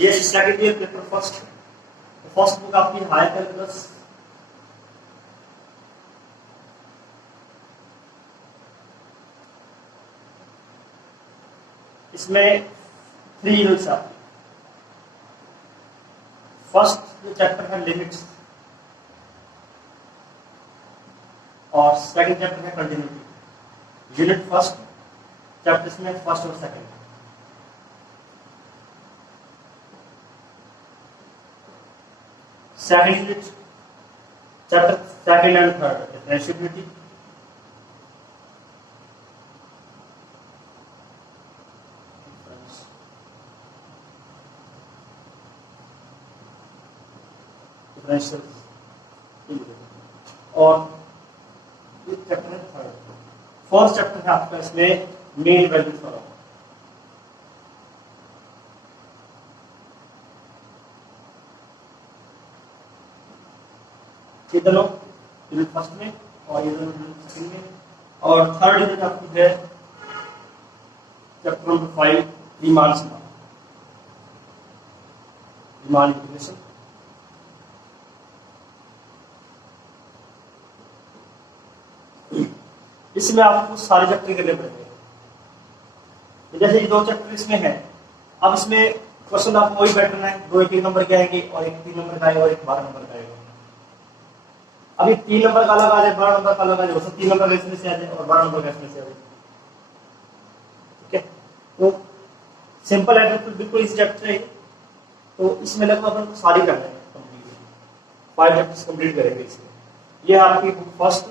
ये second year paper first book आपकी higher calculus. इसमें 3 यूनिट्स आपकी। फर्स्ट जो चैप्टर है लिमिट्स और सेकंड चैप्टर है कंटिन्यूटी। यूनिट फर्स्ट चैप्टर में फर्स्ट और second. Second unit chapter second and third differentiability. और चैप्टर है थर्ड। फोर्थ चैप्टर है आपका इसमें मेन वैल्यू फॉर्म। ये दोनों यूनिट फर्स्ट में और ये दोनों यूनिट सेकंड में। और थर्ड यूनिट आपकी है चैप्टर नंबर 5 रीमान समा, रीमान इंटीग्रेशन। इसमें आपको सारे चैप्टर करने पड़ेंगे। जैसे ये 2 चैप्टर इसमें है, अब इसमें क्वेश्चन आपको वही पैटर्न है, 2 1 नंबर के आएंगे और एक 3 नंबर का आएगा और एक 12 नंबर का आएगा। अभी 3 नंबर का अलग आ जाए, 12 नंबर का अलग आ जाए, 3 नंबर का इसमें से आ जाए और 12 नंबर का इसमें से आ जाए। ठीक है, तो सिंपल है, बिल्कुल इस चैप्टर है। तो इसमें लगभग अपन सारी करना है कंप्लीट, 5 चैप्टर्स कंप्लीट करेंगे इसमें। ये आपकी बुक फर्स्ट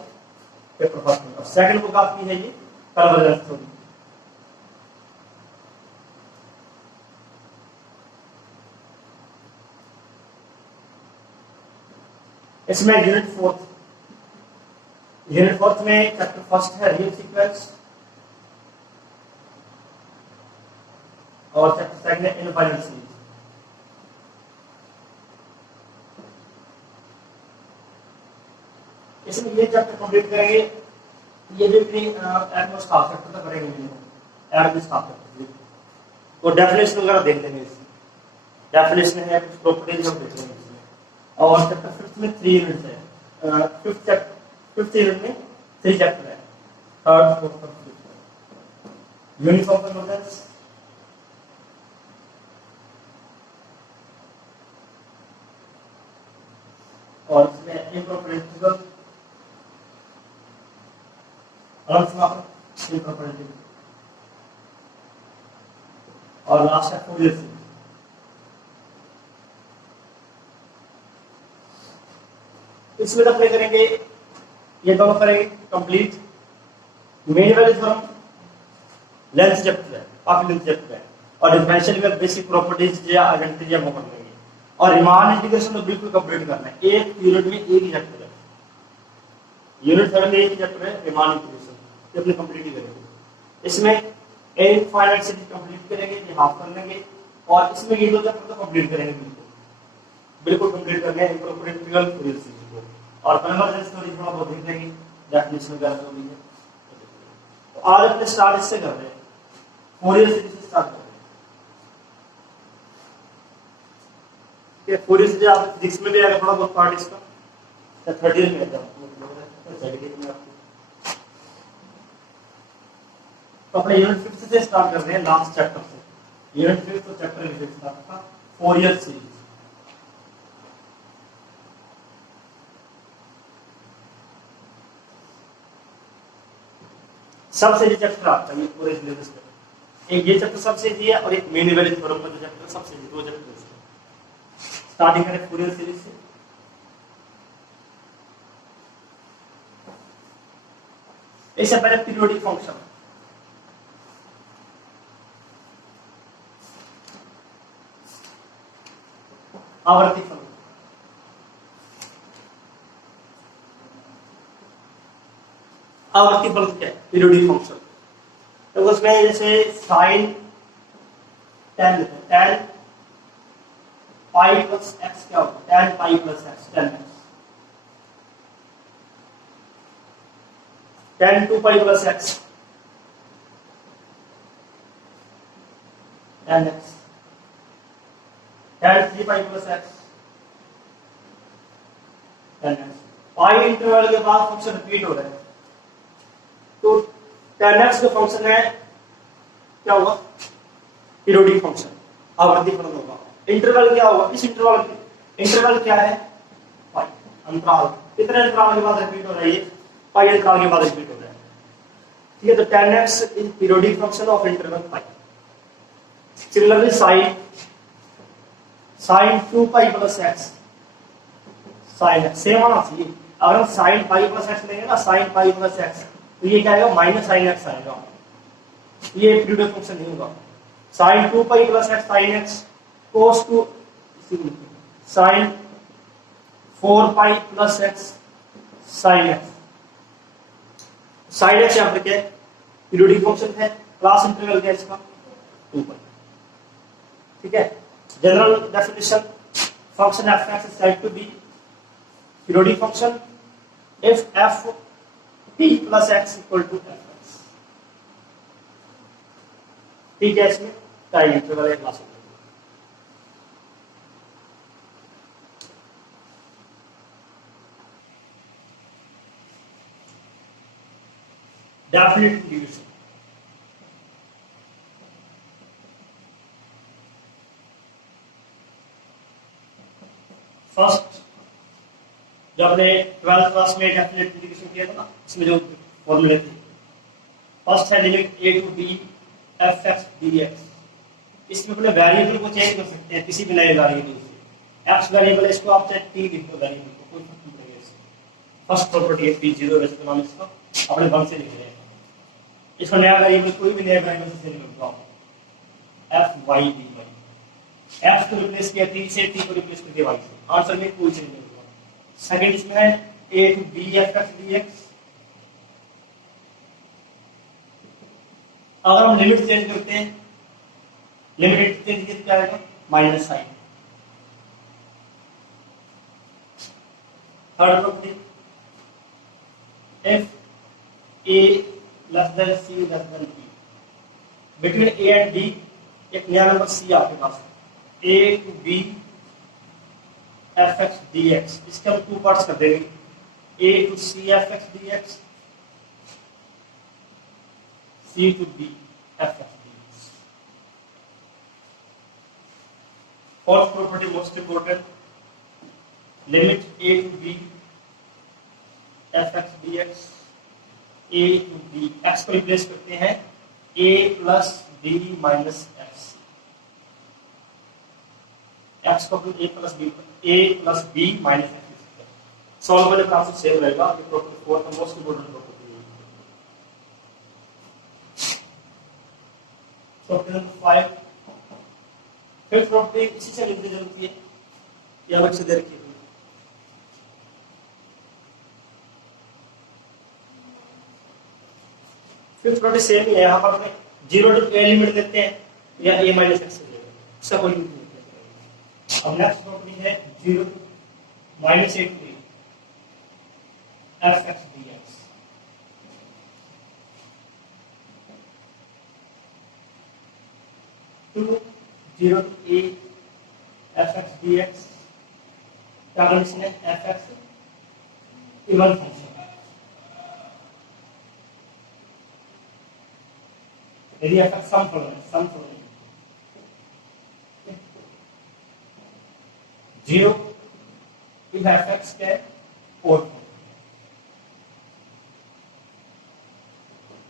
पेपर फर्स्ट में। और सेकंड बुक आपकी है ये कन्वर्जेंस थ्योरी। इसमें यूनिट फोर्थ में चैप्टर फर्स्ट है रियल सीक्वेंस और चैप्टर सेकंड है इनफाइनाइट सीरीज। इसमें ये चैप्टर कंप्लीट करेंगे। ये भी एटमॉस स्टाफ चैप्टर तक करेंगे, एटमॉस स्टाफ चैप्टर। तो डेफिनेशन वगैरह देख लेंगे। इसमें डेफिनेशन है, कुछ प्रॉपर्टीज हम देख लेंगे इसमें। और चैप्टर फिफ्थ में 3 यूनिट्स है। फिफ्थ यूनिट में 3 चैप्टर है, थर्ड फोर्थ और फिफ्थ। यूनिट ऑफ कन्वर्जेंस, और इसमें इम्प्रॉपर इंटीग्रल, इम्प्रॉपर इंटीग्रल, और लास्ट है फोरियर सीरीज। इसमें तो अप्लाई करेंगे, ये दोनों करेंगे complete. Main value theorem length chapter है, काफी लेंथ चैप्टर है। और डिफरेंशियल में बेसिक प्रॉपर्टीज या आइडेंटिटी हम पढ़ लेंगे। और रीमान इंटीग्रेशन तो बिल्कुल कंप्लीट करना है। एक यूनिट में एक ही चैप्टर है, यूनिट थर्ड में एक ही चैप्टर है रीमान इंटीग्रेशन, ये अपने कंप्लीट ही करेंगे। इसमें एक फाइनाइट सीरीज कंप्लीट करेंगे, ये हाफ कर लेंगे। और इसमें ये 2 चैप्टर तो कंप्लीट करेंगे, बिल्कुल कंप्लीट करना है इम्प्रॉपर इंटीग्रल फोरियर सीरीज को। और कन्वर्जेंस थ्योरी थोड़ा बहुत देख लेंगे, डेफिनेशन वगैरह जो भी है। तो आज अपने स्टार्ट इससे कर रहे हैं, फोरियर सीरीज से स्टार्ट कर रहे हैं। ठीक है, फोरियर सीरीज आप फिजिक्स में भी आएगा थोड़ा बहुत पार्ट इसका, 30 में आता है। तो अपने यूनिट 5 से स्टार्ट कर रहे हैं, लास्ट चैप्टर से। यूनिट 5 तो चैप्टर रिलेटेड आपका फोरियर सीरीज। सबसे इजी चैप्टर आपका ये पूरे सिलेबस का। एक ये चैप्टर सबसे इजी है और एक मेन वैल्यू थ्योरम का जो चैप्टर सबसे इजी, 2 चैप्टर है। स्टार्टिंग करें फोरियर सीरीज से। इससे पहले पीरियोडिक फंक्शन, आवर्ती फलन। आवर्ती फलन क्या है? Periodic function. तो उसमें जैसे sine tan pi plus x क्या होता है? tan pi plus x, tan x। tan 2 pi plus x, tan x। tan 3 pi plus x tan x pi interval के बाद फंक्शन रिपीट हो रहा है, तो tan x का फंक्शन है क्या होगा, पीरियोडिक फंक्शन, आवर्ती फलन होगा। इंटरवल क्या होगा, इस इंटरवल क्या है, पाई अंतराल, कितने अंतराल के बाद रिपीट हो रहा है, ये पाई अंतराल के बाद रिपीट हो रहा है, ठीक है। तो tan x is periodic function of interval pi. Similarly sin 2 pi plus x, sin x same आना चाहिए। अगर हम sin पाई प्लस x लेंगे ना, sin पाई प्लस x, तो ये क्या आएगा, माइनस sin x आएगा, ये पीरियोडिक फंक्शन नहीं होगा। sin 2 pi plus x sin x cos 2 sin 4 pi plus x sin x, sin x यहाँ पर क्या है, पीरियोडिक फंक्शन है, क्लास इंटरवल क्या है इसका 2 पाई, ठीक है। General definition, function f x is said to be periodic function if f p plus x equal to f x, ठीक है। इसमें टाइम इंटरवल है class interval. Definite integration, first जब हमने 12th क्लास में डेफिनेट इंटीग्रेशन किया था ना, इसमें जो फॉर्मूले थे, फर्स्ट है limit a to b f(x) dx। इसमें अपने वेरिएबल को चेंज कर सकते हैं किसी भी नए वेरिएबल से। x वेरिएबल है, इसको आप चाहे t लिख दो वेरिएबल को, कोई फर्क नहीं पड़ेगा इससे। फर्स्ट प्रॉपर्टी है p0 इकोनॉमिक्स का, अपने वन से लिख रहे हैं। इसको नया वेरिएबल कोई भी नया वेरिएबल से लिख दो आप, f(y) dy, f को रिप्लेस किया t से, t को रिप्लेस कर दिया y से, आंसर में कोई चेंज नहीं होगा। सेकंड इसमें है a to b f(x) dx। अगर हम लिमिट चेंज करते हैं, लिमिट चेंज किया क्या आएगा, minus sine. Third property, if a less than c less than b, between a and b एक नया नंबर c आपके पास है, a to b f(x) dx, इसके हम टू पार्ट्स कर देंगे, a to c f(x) dx, c to b f(x) dx। Fourth property most important, limit a to b f(x) dx, a to b, x को replace करते हैं a plus b minus x, x को a plus b minus x solve करने पर answer same रहेगा। ये property fourth most important property है। Property number 5, fifth property इसी से लिखने जरूरत है, ये अलग से दे रखी है। फिफ्थ प्रॉपर्टी सेम ही है, यहाँ पर हमें 0 टू a लिमिट देते हैं या a माइनस x से लेंगे, इसका कोई लिमिट नहीं है। अब नेक्स्ट प्रॉपर्टी है 0 to minus a to a f(x) dx। Two 0 to a f(x) dx, क्या कंडीशन है, f(x) इवन फंक्शन, यदि f(x) सम फलन 0 if f(x) के ओड,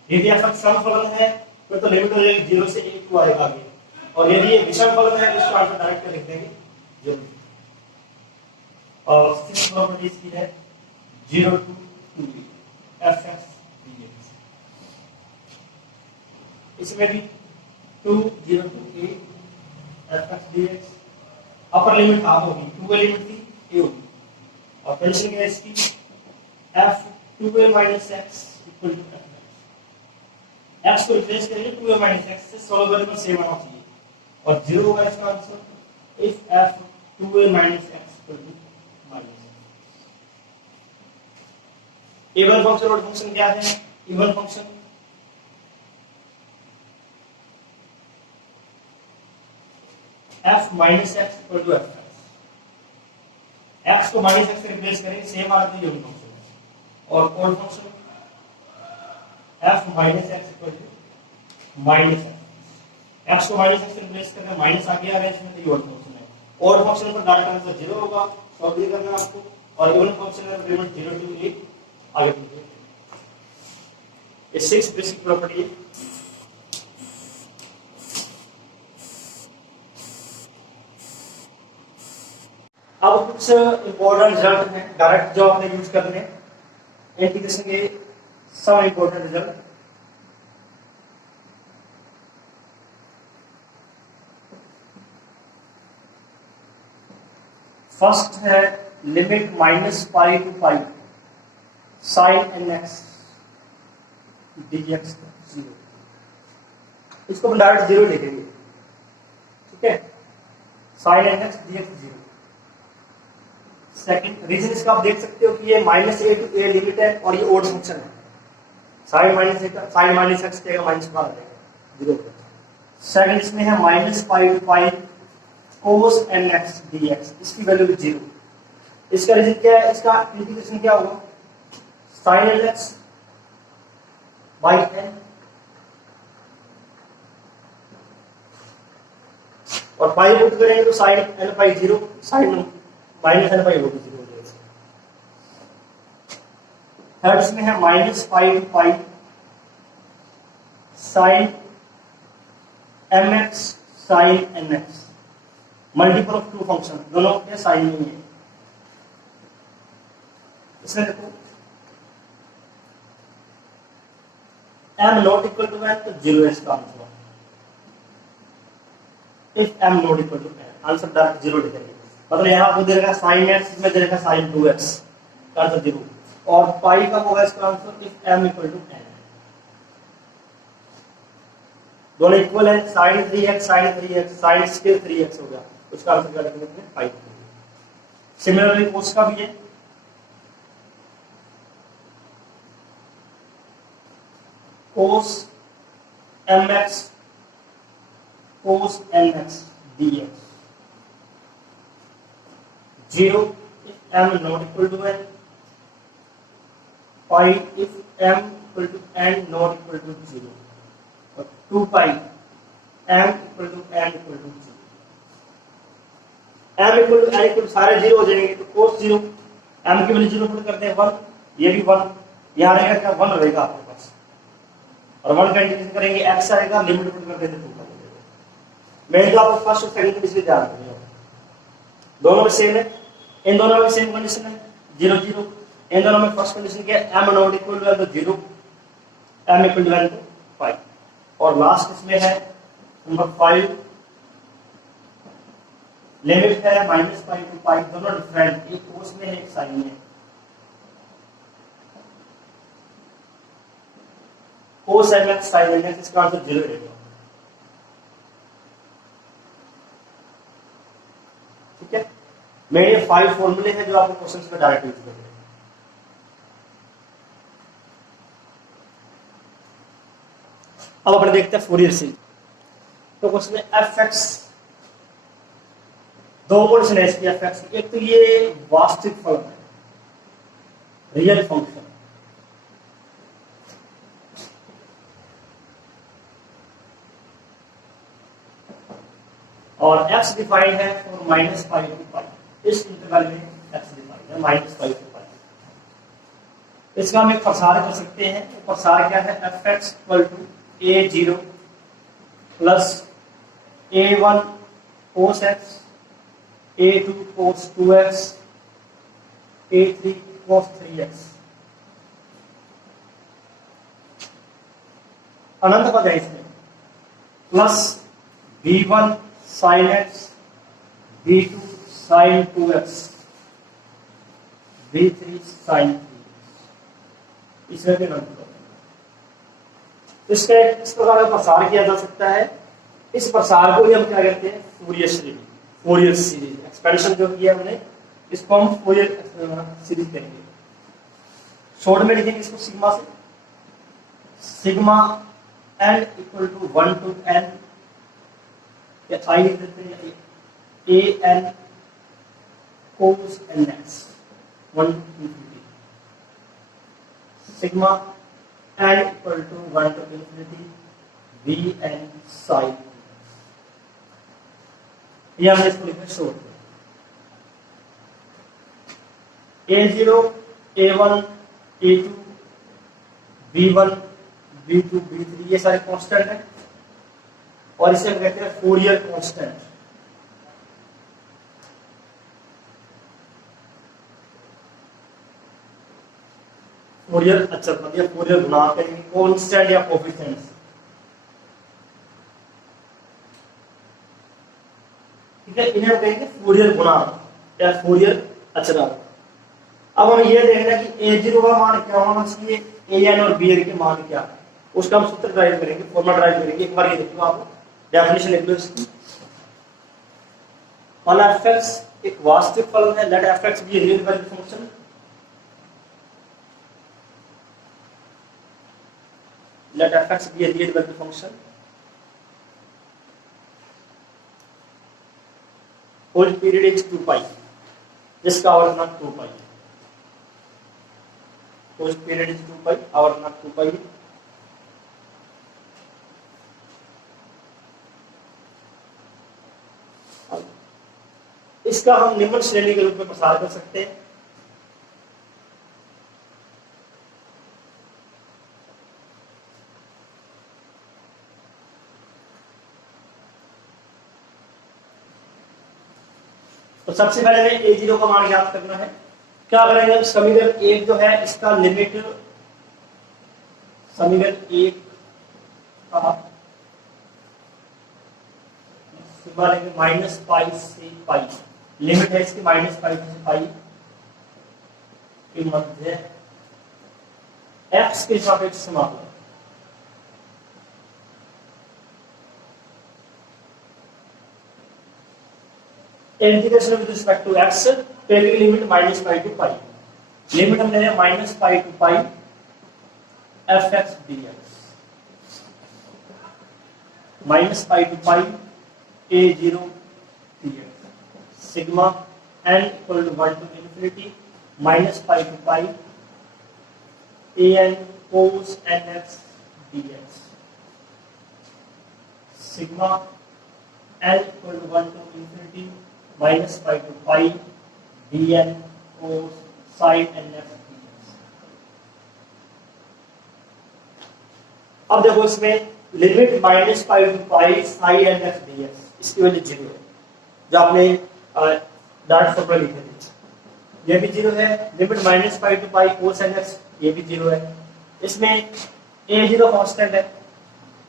यदि f(x) सम फलन है फिर तो लिमिट हो जाएगी 0 से a टू आएगा आगे, और यदि ये विषम फलन है तो इसको आंसर डायरेक्ट लिख देंगे 0। और सिक्स्थ प्रॉपर्टी इसकी है 0 टू 2a f(x) dx, इसमें भी 2 0 to a f(x) dx, upper limit half होगी, 2a लिमिट थी a होगी, और कंडीशन क्या है इसकी, f 2a minus x equal to f(x), x को रिप्लेस करेंगे 2a minus x से, सॉल्व करने पर सेम आना चाहिए, और 0 होगा इसका answer if f 2a minus x equal to minus x। Even function और फंक्शन क्या है, even function F minus X equal to F X को माइनस एक्स से रिप्लेस करेंगे, सेम आ रहा है यूनिट फंक्शन और code function F minus X equal to minus X को माइनस एक्स से रिप्लेस करके माइनस आगे आ रहा है, इसमें तो यूनिट फंक्शन है। और फंक्शन पर डाटा आंसर 0 होगा, सॉल्व ये करना है आपको, और यूनिट फंक्शन का लिमिट 0 टू a आगे बढ़ेगा। ये 6 बेसिक प्रॉपर्टी है। अब कुछ इंपॉर्टेंट रिजल्ट हैं डायरेक्ट जो आपने यूज करने हैं इंटीग्रेशन के, सब इंपॉर्टेंट रिजल्ट। फर्स्ट है limit minus pi to pi sine N x D X 0, इसको हम डायरेक्ट 0 लिखेंगे, ठीक है, sine N x D X 0। Second reason इसका आप देख सकते हो कि ये minus A to A limit है और ये ओड फंक्शन है, साइन माइनस ए का साइन माइनस एक्स का माइनस का आ जाएगा 0। सेकंड इसमें है minus pi to pi cos N x D X, इसकी वैल्यू 0। इसका रीजन क्या है, इसका इंटीग्रेशन क्या होगा, sine N X by N और पाई पुट करेंगे तो sine N pi 0, sine minus N pi होगी 0 हो जाएगा। थर्ड इसमें है minus pi to pi sine M X sine N X, multiple of two function, दोनों के साइन में है। इसमें देखो m not equal to n तो 0 है इसका answer. If m not equal to n answer direct 0 लिखेंगे, मतलब यहाँ आपको दे रखा sin x, इसमें दे रखा sin 2x का आंसर 0, और पाई का होगा इसका answer if m equal to n। दोनों इक्वल है, sin 3x sin 3x sin square 3x हो गया, उसका आंसर क्या लिखेंगे पाई। सिमिलरली कोस का भी है, cos mx cos nx dx 0 if m not equal to n, pi if m equal to n not equal to 0, और 2 pi m equal to n equal to 0। m equal to n equal to सारे 0 हो जाएंगे, तो cos 0 m की value 0 put करते हैं 1, ये भी 1, यहाँ रहेगा क्या 1 रहेगा आपके पास, और 1 का इंटीग्रेशन करेंगे x आएगा, लिमिट पुट कर देते 2 का। मैं तो आपको फर्स्ट और सेकंड को इसलिए ध्यान रखना है, दोनों में सेम है, इन दोनों में सेम कंडीशन है 0 0। इन दोनों में फर्स्ट कंडीशन क्या है, m not equal to 0, m equal to 5, और लास्ट इसमें है नंबर 5 लिमिट है माइनस पाई टू पाई, दोनों डिफरेंट, एक कोस में है एक साइन में। कोस mx sin nx, इसका आंसर 0 रहेगा, ठीक है। मेरे 5 फॉर्मूले हैं जो आपको क्वेश्चंस में डायरेक्ट यूज करते हैं। अब अपन देखते हैं फोरियर सीरीज। तो क्वेश्चन में fx, दो कंडीशन है इसकी fx, एक तो ये वास्तविक फलन है, रियल फंक्शन, और x डिफाइंड है फॉर माइनस पाई टू पाई, इस इंटरवल में x डिफाइंड है माइनस पाई टू पाई। इसका हम एक प्रसार कर सकते हैं, तो प्रसार क्या है, fx equal to a0 plus a1 cos x, a2 cos 2x, a3 cos 3x। अनंत पद है इसमें, plus b1 sin x, b2 sin 2x, b3 sin 3x, इसमें भी अनंत पद। इसका इस प्रकार का प्रसार किया जा सकता है। इस प्रसार को ही हम क्या कहते हैं, Fourier series. Fourier series expansion जो किया हमने, इसको हम फूरियर सीरीज कहेंगे। शॉर्ट में लिखेंगे इसको सिग्मा से, sigma n equal to 1 to n, या आई लिख देते हैं, a n cos N x 1 infinity sigma n equal to 1 to infinity b n sine. ये हमने इसको लिखा short A0 A1 A2 B1 B2 B3 ये सारे कांस्टेंट हैं और इसे हम कहते हैं फोरियर कांस्टेंट। फोरियर अचर या फोरियर गुणांक करेंगे कांस्टेंट या कोएफिशिएंट्स। ठीक है, इन्हें हम कहेंगे फोरियर गुणांक या फोरियर अचरांक। अब हम ये देखना कि A0 का मान क्या होना चाहिए, AN और BN के मान क्या है, उसका हम सूत्र ड्राइव करेंगे, फॉर्मूला ड्राइव करेंगे। एक बार ये देखो, आप डेफिनेशन लिख लो इसकी। ऑन fx एक वास्तविक फलन है, let fx be a real value function. Let fx be a real value function whole period is 2 pi, जिसका आवर्तनांक 2 पाई है। होल पीरियड इज 2 पाई, आवर्तनांक 2 पाई है। इसका हम निम्न श्रेणी के रूप में प्रसार कर सकते हैं। तो सबसे पहले हमें A0 का मान ज्ञात करना है। क्या करेंगे, समीकरण 1 जो है इसका लिमिट, समीकरण 1 का सीमा लेंगे -पाई से पाई। लिमिट है इसकी -पाई से पाई के मध्य x के सापेक्ष समाकलन। Integration with respect to x, taking limit -pi to pi. Limit हम ले रहे हैं -pi to pi fx dx, -pi to pi A0 dx sigma n equal to 1 to infinity -pi to pi an cos nx dx sigma n equal to 1 to infinity -pi to pi dn cos sin nx dx। अब देखो इसमें limit -pi to pi sin nx dx, इसकी value 0 है, जो आपने dart formula लिखे थे। ये भी 0 है। Limit -pi to pi cos nx, ये भी 0 है। इसमें A0 कांस्टेंट है,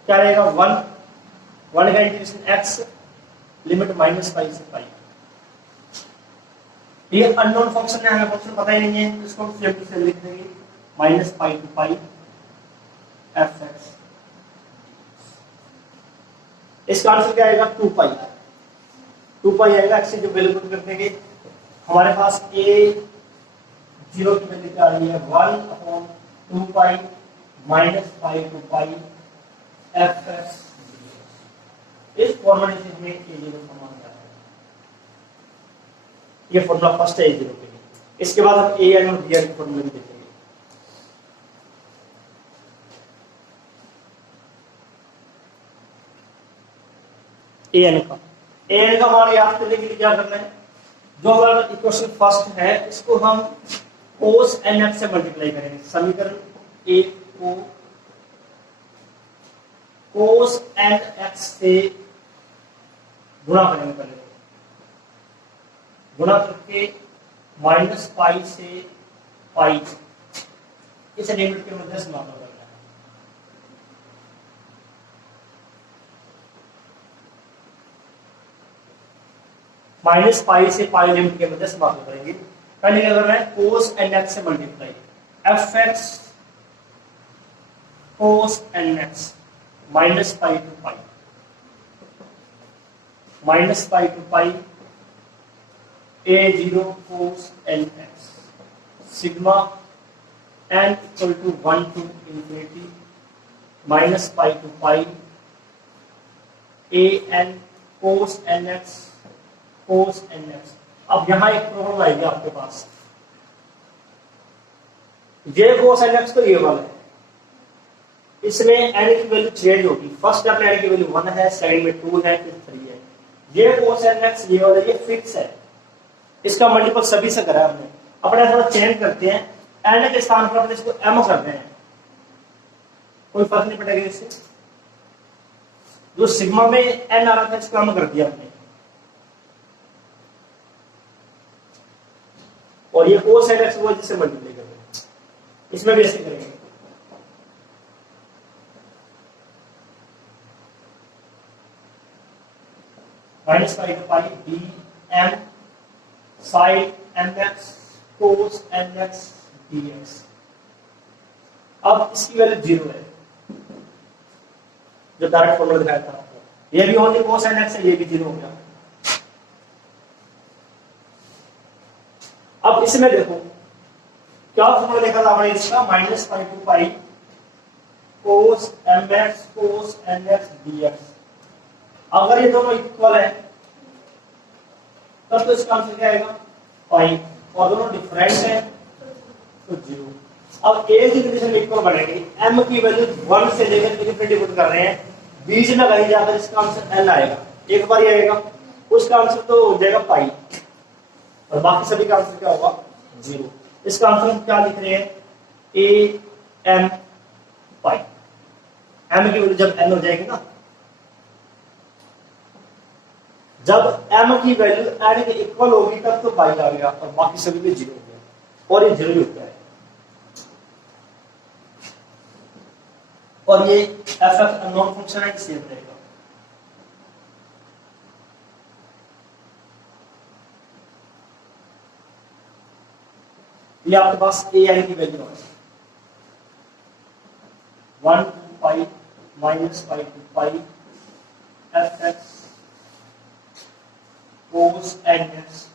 क्या रहेगा 1 का इंटीग्रेशन x, लिमिट -पाई से पाई। ये अननोन फंक्शन है, हमें फंक्शन पता ही नहीं है, इसको हम सिंपल से लिख देंगे -पाई टू पाई fx। इसका आंसर क्या आएगा 2 पाई। 2 पाई आएगा, x से जो वैल्यू पुट कर देंगे, हमारे पास A0 की वैल्यू क्या आ रही है 1/2 पाई -पाई टू पाई fx। इस फॉर्मूले से हमें A0 का मान आता है। ये फॉर्मूला फर्स्ट है A0 के लिए। इसके बाद हम AN और BN के फॉर्मूले भी देखेंगे। AN का मान याद करने के लिए क्या करना है, जो हमारा इक्वेशन फर्स्ट है इसको हम cos nx से मल्टीप्लाई करेंगे। समीकरण 1 को cos nx से गुणा करेंगे। पहले गुणा करके -पाई से पाई, इसे लिमिट के मध्य समाकलन करना है। -पाई से पाई लिमिट के मध्य समाकलन करेंगे। पहले क्या करना है, cos nx से multiply fx cos nx -pi to pi, -pi to pi A0 cos nx sigma n equal to 1 to infinity -pi to pi an cos nx cos N x. अब यहाँ एक प्रॉब्लम आएगी आपके पास, ये कोस N x तो ये वाला है, इसमें एन की वैल्यू चेंज होगी। फर्स्ट स्टेप में एन की वैल्यू 1 है, सेकंड में 2 है, फिर 3 है। ये कोस एन एक्स ये वाला ये फिक्स है, इसका मल्टीपल सभी से करा हमने। अपने थोड़ा चेंज करते हैं, एन के स्थान पर अपने इसको एम कर रहे हैं, कोई फर्क नहीं पड़ेगा इससे। जो सिग्मा में एन आ रहा था इसको एम कर दिया हमने, और ये कोस एन एक्स वो जिससे मल्टीप्लाई कर रहे हैं, इसमें भी ऐसे करेंगे। माइनस पाई का pi d m sine M x cos N x D x. अब इसकी वैल्यू 0 है, जो डायरेक्ट फॉर्मूला दिखाया था आपको। ये भी ओनली कोस एन एक्स है, ये भी 0 हो गया। अब इसमें देखो क्या फॉर्मूला लिखा था हमने इसका, minus pi to pi cos m x cos N x D x. अगर ये दोनों इक्वल है तब तो इसका आंसर क्या आएगा पाई, और दोनों डिफरेंट है तो 0। अब एक ही कंडीशन में इक्वल बनेगी, m की वैल्यू 1 से लेकर इनफिनिटी पुट कर रहे हैं, बीच में लगाई जाकर इसका आंसर n आएगा, एक बार ही आएगा, उसका आंसर तो हो जाएगा पाई, और बाकी सभी का आंसर क्या होगा 0। इसका आंसर हम क्या लिख रहे हैं, a m पाई। m की वैल्यू जब n हो जाएगी ना, जब m की वैल्यू n के इक्वल होगी तब तो पाई आ गया, और बाकी सभी में 0 हो गया, और ये 0 ही होता है। और ये f अननोन फंक्शन है, सेव रहेगा। ये आपके पास a n की वैल्यू है 1 to pi minus pi to pi f x cos N x.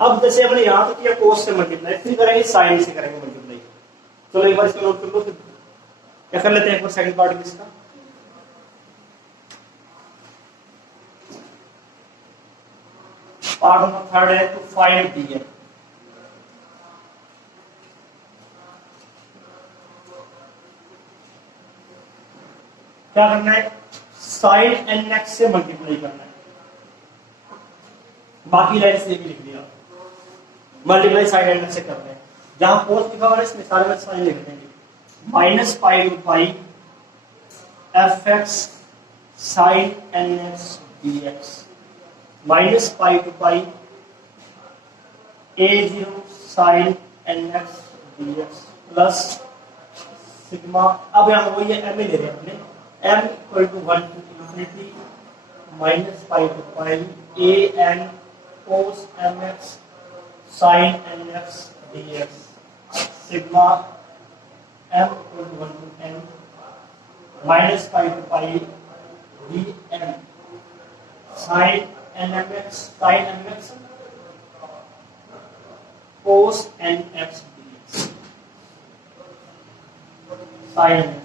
अब जैसे हमने यहां तो किया कोस से मल्टीप्लाई, फिर करेंगे साइन से करेंगे मल्टीप्लाई। चलो एक बार इसको नोट कर लो, फिर क्या कर लेते हैं एक बार सेकंड पार्ट में इसका। पार्ट नंबर थर्ड है टू फाइंड डी एन। क्या करना है, साइन एन एक्स से मल्टीप्लाई करना है, बाकी लाइन से भी लिख दिया, मल्टीप्लाई साइन एन एक्स से कर रहे हैं। जहां कोस लिखा हुआ है इसमें सारे में साइन लिख देंगे, minus pi to pi f x sine N x D x, minus pi to pi a zero sine N x D x plus sigma. अब यहाँ वही है, एम ले रहे हैं अपने, m equal to 1 to infinity minus pi to pi a n cos mx sin nx dx sigma m equal to 1 to n minus pi to pi d n sin nmx cos nx dx sin nx।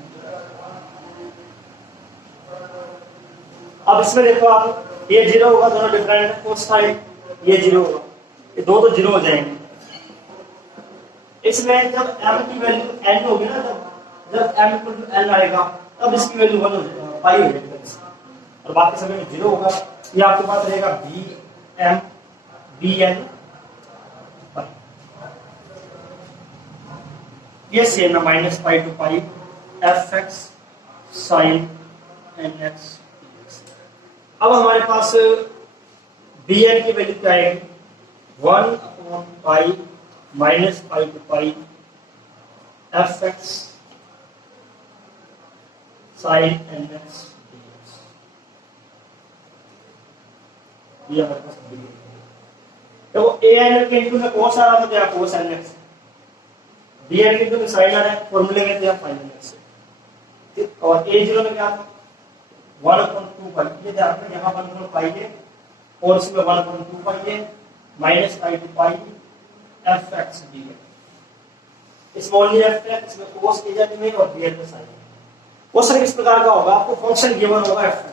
अब इसमें देखो आप, ये 0 होगा, दोनों different है, कोस sign ये 0 होगा, ये दो तो 0 हो जाएंगे। इसमें जब m की वैल्यू n होगी ना, जब m इक्वल टू n आएगा तब इसकी वैल्यू 1 हो जाएगी, पाई हो जाएगी, और बाकी समय में 0 होगा। ये आपके पास रहेगा b m b n पाई। ये सेम है, minus pi to pi f x sine N x. अब हमारे पास बी एन की वैल्यू क्या आएगी, 1 upon pi minus pi to pi f x sine N x d x. ये हमारे पास बी एन। तो ए एन के इनटू में कोस आ रहा था, तो यहाँ कोस एन एक्स, बी एन के इनटू में साइन आ रहा है, फॉर्मूले में तो यहाँ फाइन एन एक्स, और ए जीरो में क्या था 1/2 पाई। ये ध्यान रखना, यहाँ 1/2 पाई है और इसमें 1/2 पाई है, minus pi to pi f x D x. Small f x में कोस ए जाने में और डी एन में साइन। क्वेश्चन किस प्रकार का होगा, आपको फंक्शन गिवन होगा एफ,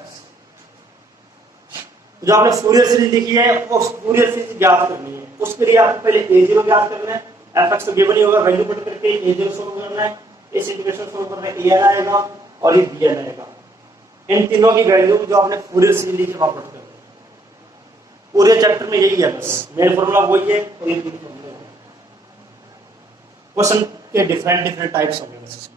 जो आपने फूरियर सीरीज लिखी है वो फूरियर सीरीज ज्ञात करनी है। उसके लिए आपको पहले a0 ज्ञात करना है, f(x) तो गिवन ही होगा, वैल्यू पुट करके a0 सोल्व करना है, इस इंटीग्रेशन सोल्व करना है, an आएगा और ये bn आएगा। इन तीनों की वैल्यू जो आपने फूरियर सीरीज लिखी वहां पुट करना है। पूरे चैप्टर में यही है, बस मेन फॉर्मूला वही है और ये तीन फॉर्मूले हैं। क्वेश्चन के डिफरेंट टाइप्स होंगे बस।